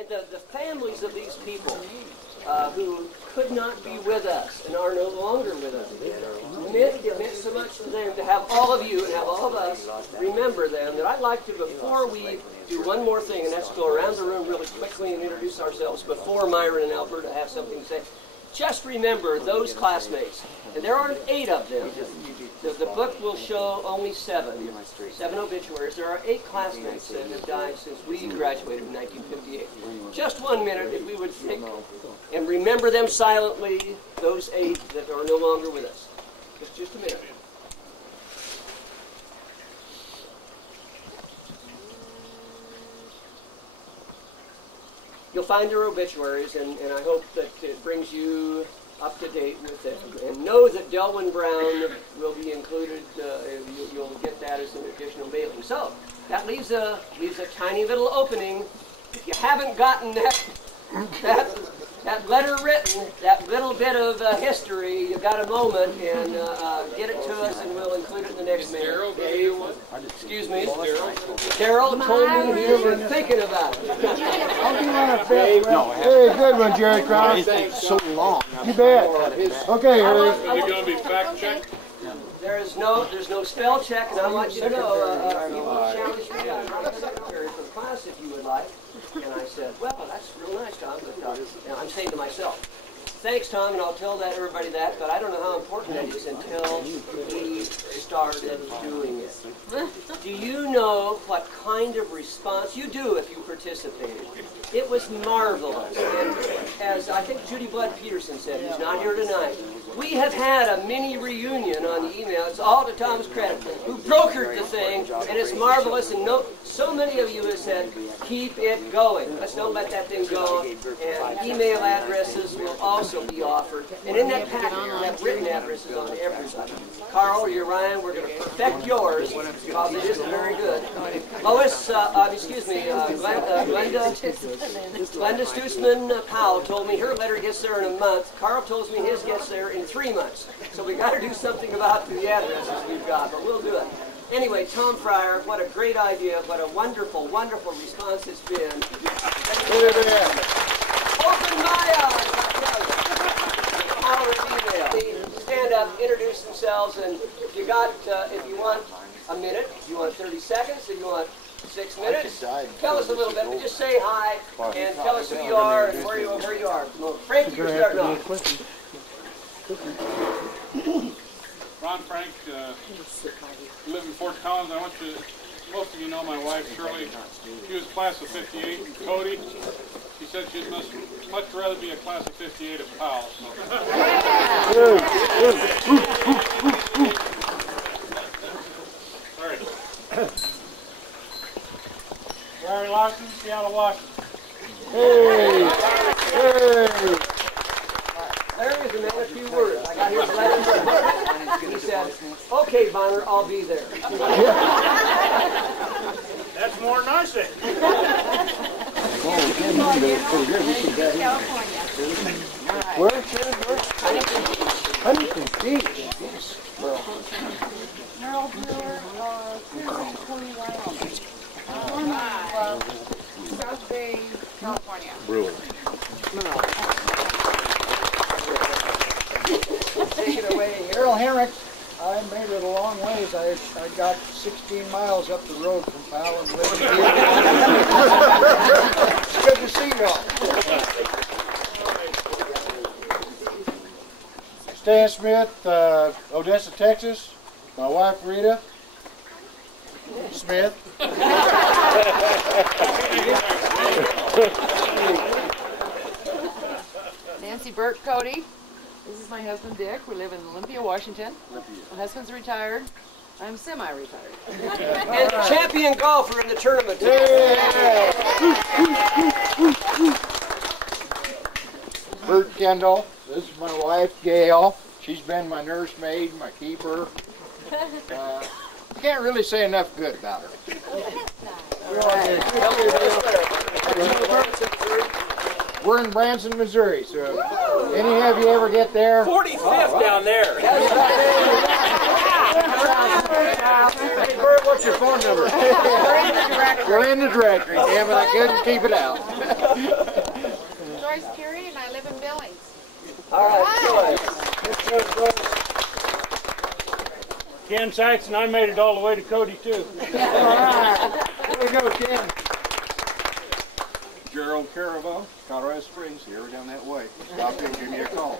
And the families of these people who could not be with us and are no longer with us. It meant so much to them to have all of you and have all of us remember them, that I'd like to, before we do one more thing, and that's go around the room really quickly and introduce ourselves before Myron and Alberta have something to say. Just remember those classmates. And there aren't 8 of them. The book will show only 7 obituaries. There are 8 classmates that have died since we graduated in 1958. Just 1 minute, if we would think and remember them silently, those 8 that are no longer with us. Just a minute. You'll find their obituaries, and I hope that it brings you up to date with them. And know that Delwyn Brown will be included. You'll get that as an additional mailing. So that leaves a tiny little opening. If you haven't gotten that letter written, that little bit of history, you've got a moment, and get it to us, and we'll include it in the next mail. Excuse me. Daryl told me you were thinking about it. I'll be on a bit. Hey, good one, Jerry Crown. It's so long. You bet. Okay, Harry. Is it going to be fact checked? There's no spell check, and I want you to know, you will challenge me as running secretary for the class if you would like. And I said, well, that's real nice, Tom, but I'm saying to myself, thanks, Tom, and I'll tell everybody that, but I don't know how important that is until we started doing it. Do you know what kind of response you do if you participated? It was marvelous. And as I think Judy Blood Peterson said, who's not here tonight, we have had a mini reunion on the email. It's all to Tom's credit, who brokered the thing, and it's marvelous. And so many of you have said, keep it going. Let's don't let that thing go. And email addresses will also be offered. And in that packet, we'll have written addresses on everybody. Carl, you're Ryan, we're going to perfect yours, because it isn't very good. Lois, Glenda Stoosman Powell told me her letter gets there in a month. Carl tells me his gets there in 3 months. So we've got to do something about the addresses we've got, but we'll do it. Anyway, Tom Fryer, what a great idea. What a wonderful, wonderful response it's been. Open my eyes, I tell you. Power of email. Stand up, introduce themselves, and if you want a minute, if you want 30 seconds, if you want 6 minutes, tell us a little bit, but just say hi, and tell us who you are and where you are. Well, Frank, you're starting off. Ron Frank, live in Fort Collins. Most of you know my wife, Shirley. She was class of 58. Cody, she said she'd much rather be a class of 58 at Powell. All right. Larry Larson, Seattle, Washington. Hey! Larry is a man of few words. I got his letter. He said, okay, Bonner, I'll be there. That's more than I said. Where? Huntington Beach. Merle Brewer, Cody, Wyoming. South Bay, California. Brewer. Take it away. Errol Herrick. I made it a long ways. I got 16 miles up the road from Powell and lived here. It's good to see y'all. Stan Smith, Odessa, Texas. My wife Rita Smith. Nancy Burt, Cody. This is my husband Dick. We live in Olympia, Washington. My husband's retired. I'm semi-retired. And champion golfer in the tournament. Bert Kendall. This is my wife Gail. She's been my nursemaid, my keeper. Can't really say enough good about her. We're in Branson, Missouri, so any of you ever get there? 45th down there. Hey, Bert, what's your phone number? You're in the directory, damn it, I couldn't keep it out. Joyce Carey, and I live in Billings. All right, Ken Sykes, and I made it all the way to Cody, too. Here we go, Ken. Gerald Caravel, Colorado Springs, here down that way. Stop in, give me a call.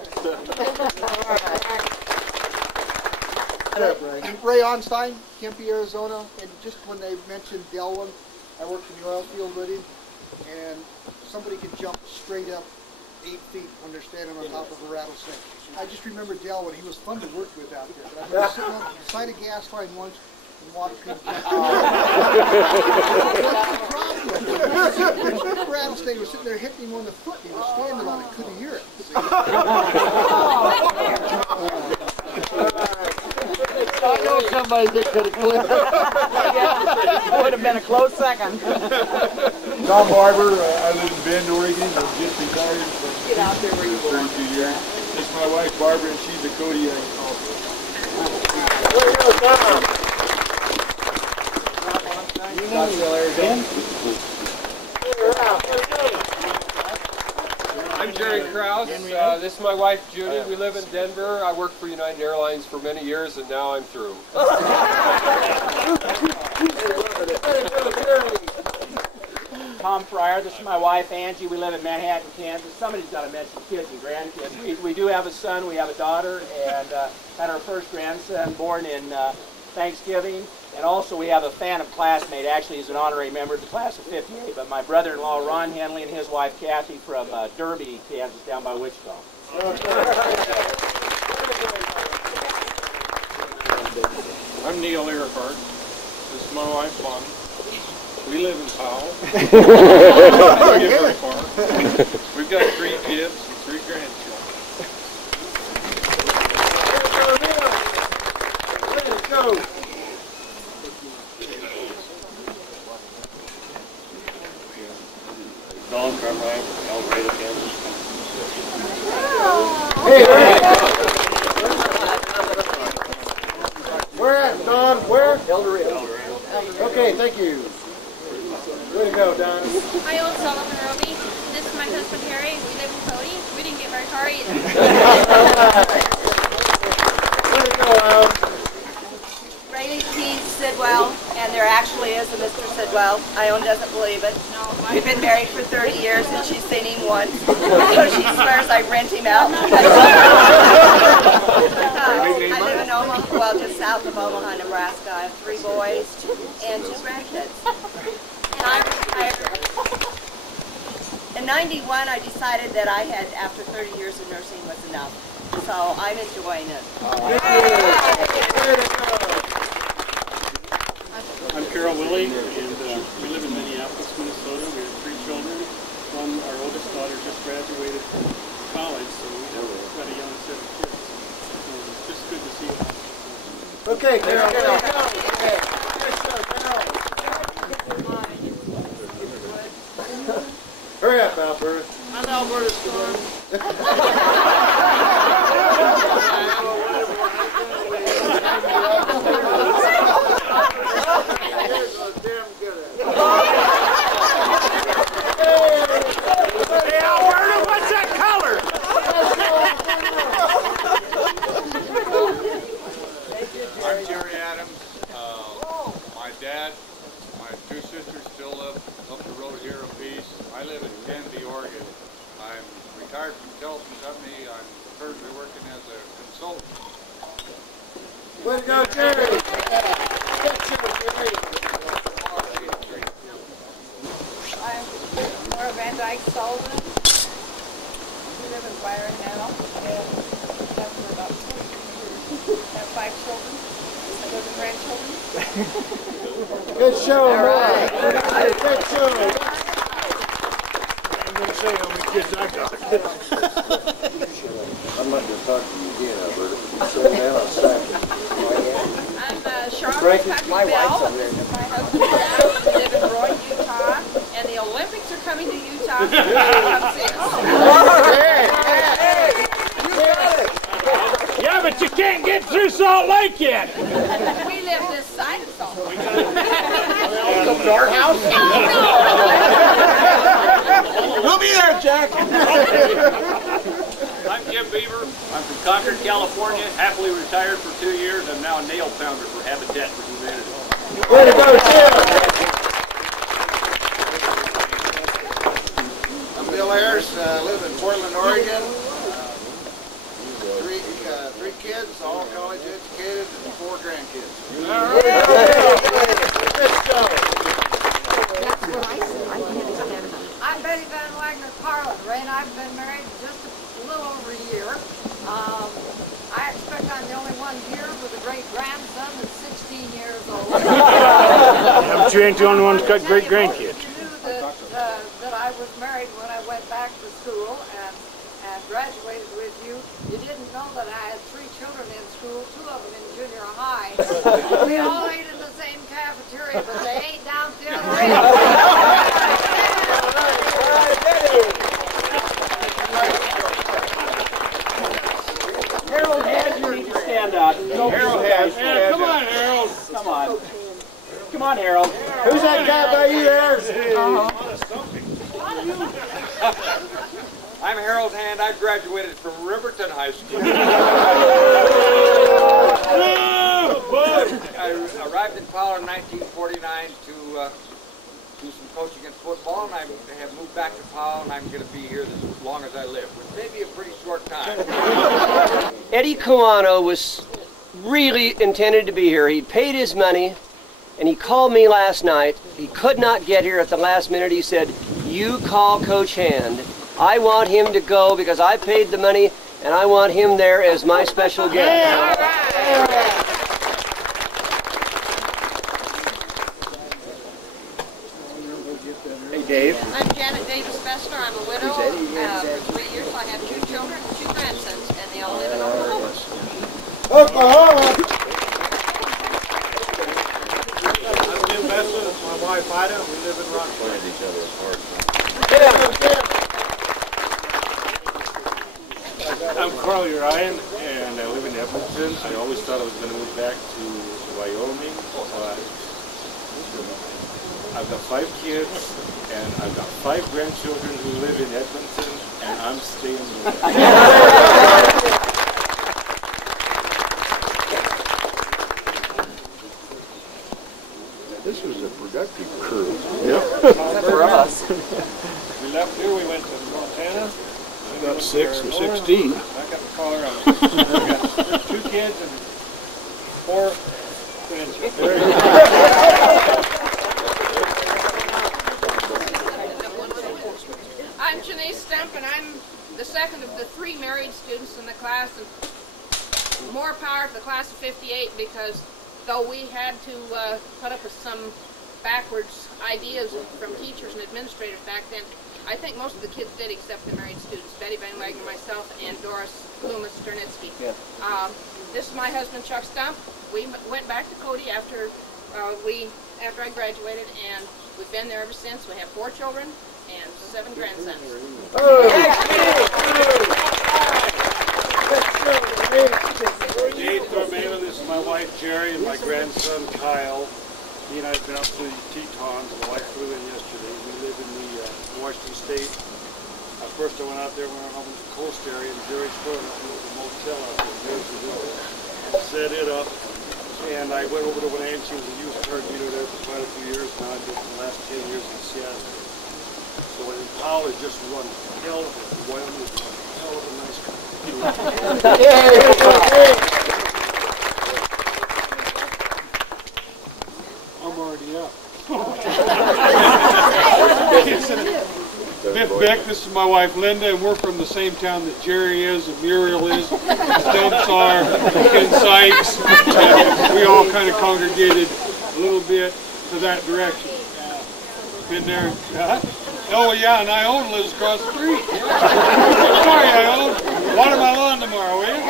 Ray Onstein, Tempe, Arizona, and just when they mentioned Delwyn, I worked in the oil field with him, and somebody can jump straight up 8 feet when they're standing on top of a rattlesnake. I just remember Delwyn, he was fun to work with out there, but I remember sitting on the side of a gas line once and watched him jump. The rattlesnake was sitting there hitting him on the foot, and he was standing on it, couldn't hear it. I know somebody that could have clipped it. It would have been a close second. Tom Barber, I live in Bend, Oregon. I'm just retired from Get out there where you belong. 32 years. This is my wife, Barbara, and she's a Kodiak also. I'm Jerry Krause. This is my wife, Judy. We live in Denver. I worked for United Airlines for many years, and now I'm through. Tom Fryer. This is my wife, Angie. We live in Manhattan, Kansas. Somebody's got to mention kids and grandkids. We do have a son. We have a daughter, and had our first grandson born in Thanksgiving. And also we have a phantom classmate. Actually, he's an honorary member of the class of '58. But my brother-in-law, Ron Henley, and his wife, Kathy, from Derby, Kansas, down by Wichita. I'm Neil Earhart. This is my wife, Bonnie. We live in Powell. Don't get very far. We've got 3 kids and 3 grandchildren. Don Carmine, El Dorado, Kansas. Hey, where at, Don? Where? El Dorado. Okay, thank you. Way to go, Don. Hi, old Sullivan Roby. This is my husband Harry. We live in Cody. We didn't get very far either. Way to go, Al. Ray T. Sidwell, and there actually is a Mr. Sidwell. Ione doesn't believe it. No, we've been married for 30 years, and she's seen him once. So she swears I rent him out. I live in Omaha, well, just south of Omaha, Nebraska. I have 3 boys and 2 grandkids. And I retired. In '91, I decided that I had, after 30 years of nursing, was enough. So I'm enjoying it. I'm Carol Willie, and we live in Minneapolis, Minnesota. We have 3 children. Our oldest daughter just graduated from college, so we've got a young set of kids. So it's just good to see you. Okay, Carol. Hurry up, Alberta. I'm Alberta Storm. Hey, Alberta, what's that color? I'm Jerry Adams. My dad, my 2 sisters still live up the road here in Peace. I live in Canby, Oregon. I'm retired from the telephone company. I'm currently working as a consultant. Way to go, Jerry. I'm Laura Van Dyke Sullivan. We live in Byron now, and have for about 20 years. Have 5 children, 11 grandchildren. Good show, All right. Good show. I'm going to say how many kids I got. I'm not going to talk to you again, Alberta. So now I'm second. I'm Charlotte Puppy Bell. This is my husband Al. We live in Roy, Utah, and the Olympics are coming to Utah. Come see us. Yeah, but you can't get through Salt Lake yet. We live this side of Salt Lake. come to our house? We'll be there, Jack. I'm Jim Beaver. I'm from Concord, California. Happily retired for 2 years. I'm now a nail pounder for Habitat for Humanity. Way to go, Jim. I'm Bill Ayers. I live in Portland, Oregon. Three kids, all college educated, and 4 grandkids. I'm Betty Van Wagner Carlin. Ray and I have been married just a little over a year. I expect I'm the only one here with a great-grandson that's 16 years old. But you ain't the only one that's got great-grandkids. You knew that I was married when I went back to school and graduated with you. You didn't know that I had 3 children in school, 2 of them in junior high. We all ate in the same cafeteria, but they ate down the other end. Harold has, you need to stand up. Harold has. Yeah, come on, Harold. Come on. Come on, Harold. Who's that guy by you there? I'm Harold Hand. I graduated from Riverton High School. I arrived in Powell in 1949 to do some coaching in football, and I have moved back to Powell, and I'm going to be here as long as I live, which may be a pretty short time. Eddie Cuano was really intended to be here. He paid his money, and he called me last night. He could not get here at the last minute. He said, "You call Coach Hand. I want him to go because I paid the money, and I want him there as my special guest." Hey, Dave. I'm Janet Davis-Fessler. I'm a widow. For 3 years I have 2 children and 2 grandsons, and they all live in Oklahoma. Oklahoma! I'm Jim Bessa. This is my wife, Ida. We live in Rockford. I'm Carl Urian, and I live in Edmonton. I always thought I was going to move back to Wyoming, but I've got 5 kids, and I've got 5 grandchildren who live in Edmonton, and I'm staying there. This was a productive crew. Yep. For us. We left here, we went to Montana. About 6 or 16. Back up to Colorado. We got 2 kids and 4 grandchildren. I'm Janae Stemp, and I'm the second of the 3 married students in the class, and more power to the class of '58, because though we had to put up with some backwards ideas from teachers and administrators back then, I think most of the kids did except the married students, Betty Van Wagner, myself, and Doris Loomis-Sternitsky. Yeah. This is my husband, Chuck Stump. We went back to Cody after I graduated, and we've been there ever since. We have 4 children and 7 grandsons. Dave Thormalan, this is my wife Jerry and my grandson Kyle. He and I have been up to the Tetons. My wife flew in yesterday. We live in the Washington State. First I went out there, went on the coast area, and Jerry's throwing up a motel out there. Set it up, and I went over to Wenatchee. She was a used car dealer there for quite a few years. Now I've been for the last 10 years in Seattle. So in Powell is just one hell of a Wyoming, hell of a nice country. I'm already up. Biff Beck, this is my wife Linda, and we're from the same town that Jerry is, and Muriel is, Stumps are, Ken Sykes, and we all kind of congregated a little bit to that direction. Been there. Oh yeah, and Ione lives across the street. Sorry, Ione. Water my lawn tomorrow, will you?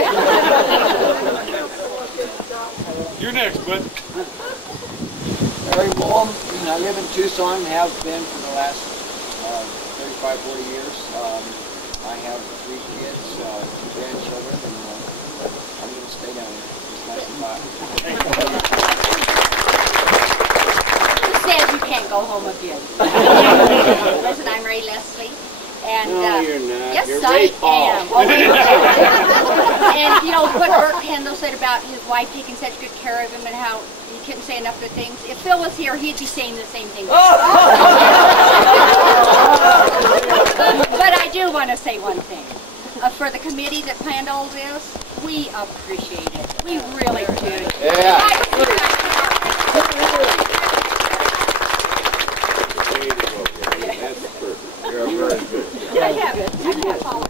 You're next, bud. Very warm. I live in Tucson and have been for the last 35, 40 years. I have 3 kids, 2 grandchildren, and I'm going to stay down here. It's nice and hot. Who says you can't go home again? Listen, I'm Ray Leslie. And, No, you're not. Yes, You're I Ray Paul. am. Oh, and you know what Bert Kendall said about his wife taking such good care of him and how he couldn't say enough good things? If Phil was here, he'd be saying the same thing. But I do want to say one thing. For the committee that planned all this, we appreciate it. We really do. Yeah. I have followers.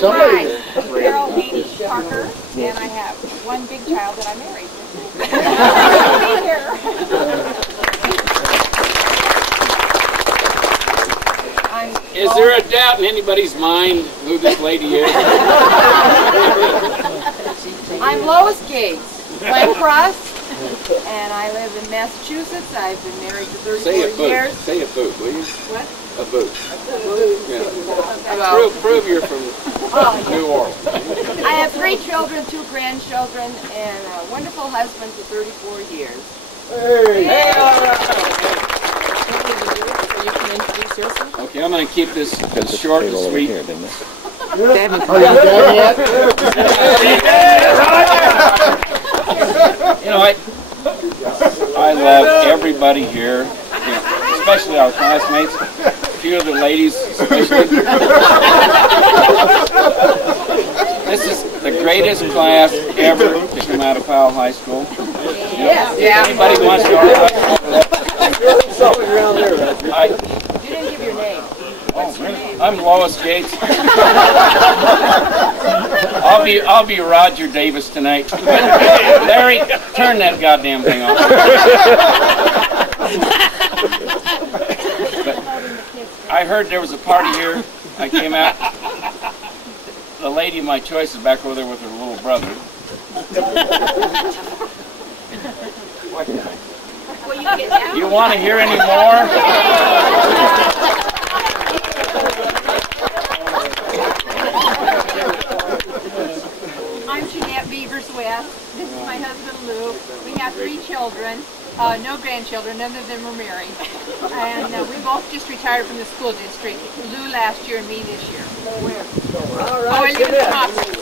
Somebody. Hi, Carol Haney Parker, and I have one big child that I married. Is there a doubt in anybody's mind who this lady is? I'm Lois Gates, Glen Cross, and I live in Massachusetts. I've been married for 34 years. Say a boot, will you? What? A boot. Yeah. Prove you're from New Orleans. I have 3 children, 2 grandchildren, and a wonderful husband for 34 years. Hey! Okay, I'm going to keep this short and sweet. Are you done yet? You know, I love everybody here, especially our classmates. A few of the ladies, especially. This is the greatest class ever to come out of Powell High School. Yes. Anybody wants to You didn't give your name. I'm Lois Gates. I'll be Roger Davis tonight. Larry, turn that goddamn thing off. But I heard there was a party here. I came out. The lady of my choice is back over there with her little brother. You want to hear any more? I'm Jeanette Beavers-West. This is my husband Lou. We have 3 children, no grandchildren, none of them are married. And we both just retired from the school district. Lou last year and me this year. All right, I live in Thompson.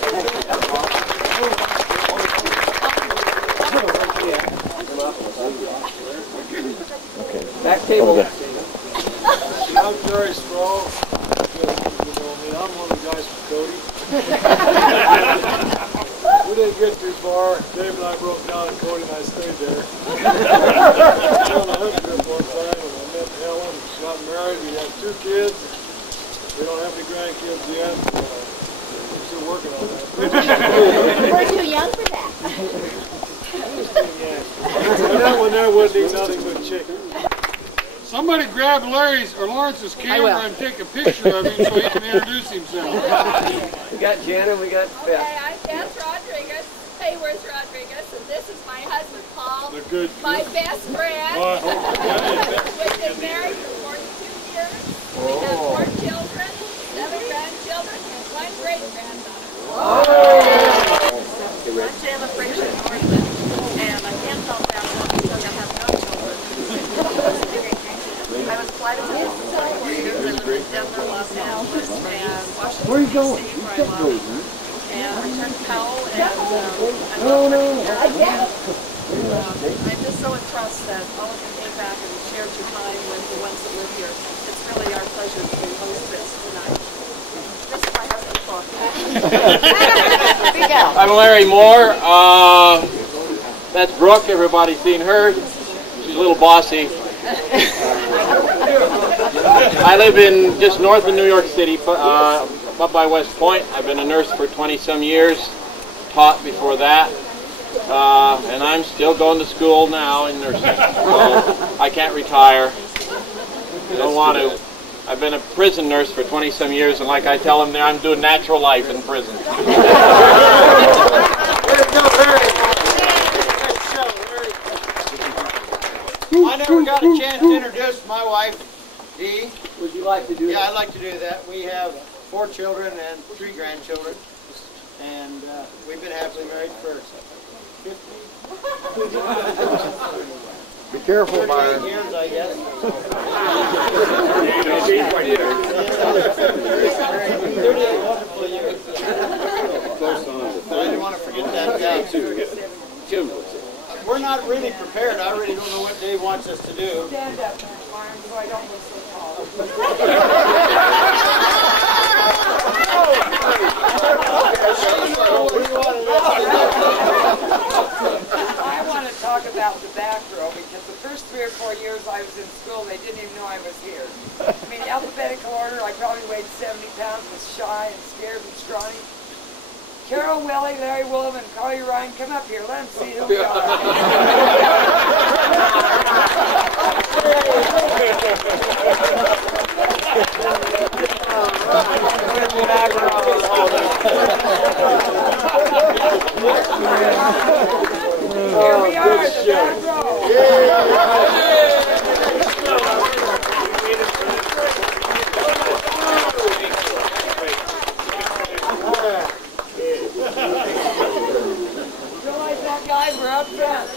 Back table. I'm Jerry Sproul. You know me. I'm one of the guys from Cody. We didn't get too far. Dave and I broke down in Cody and I stayed there. I was on a hunting trip one time and I met Helen. She got married. We had 2 kids. We don't have any grandkids yet. We're still working on that. We're too young for that. That one there wouldn't eat nothing but chicken. Somebody grab Larry's or Lawrence's camera and take a picture of him so he can introduce himself. We got Jana, we got Beth. Okay, I'm Beth Rodriguez, Hayworth Rodriguez, and this is my husband Paul, my best friend. We've been married for 42 years. We have 4 children, 7 grandchildren, and 1 great-granddaughter. I'm Jana Fraser, and I can't talk that long because I have no children. I was flight attendant for 24 years. I lived in Denver, Los Angeles, and Washington, D.C., where I love. And I returned to Powell, and I love working here. I'm just so impressed that all of you came back and shared your time with the ones that live here. It's really our pleasure to host this tonight. This is my husband, Paul. Big Al. I'm Larry Moore. That's Brooke. Everybody's seen her. She's a little bossy. I live in just north of New York City, up by West Point. I've been a nurse for 20-some years, taught before that, and I'm still going to school now in nursing. So I can't retire. Don't want to. I've been a prison nurse for 20-some years, and like I tell them there, I'm doing natural life in prison. I never got a chance to introduce my wife, Dee. Would you like to do that? Yeah, I'd like to do that. We have 4 children and 3 grandchildren, and we've been happily married for 50. Be careful, Byron. years, I guess. I didn't want to forget that too. We're not really prepared. I really don't know what Dave wants us to do. Stand up, Martin, so I don't look so tall. I want to talk about the back row because the first 3 or 4 years I was in school, they didn't even know I was here. I mean, alphabetical order, I probably weighed 70 pounds, was shy and scared and scrawny. Carol, Willie, Larry, William, and Carly Ryan, come up here. Let them see who we are. Here we are, the back row. Realize that, guys? We're up front.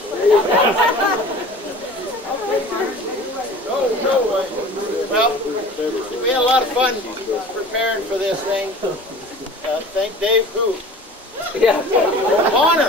Well, we had a lot of fun preparing for this thing. Thank Dave who? Yeah. Honor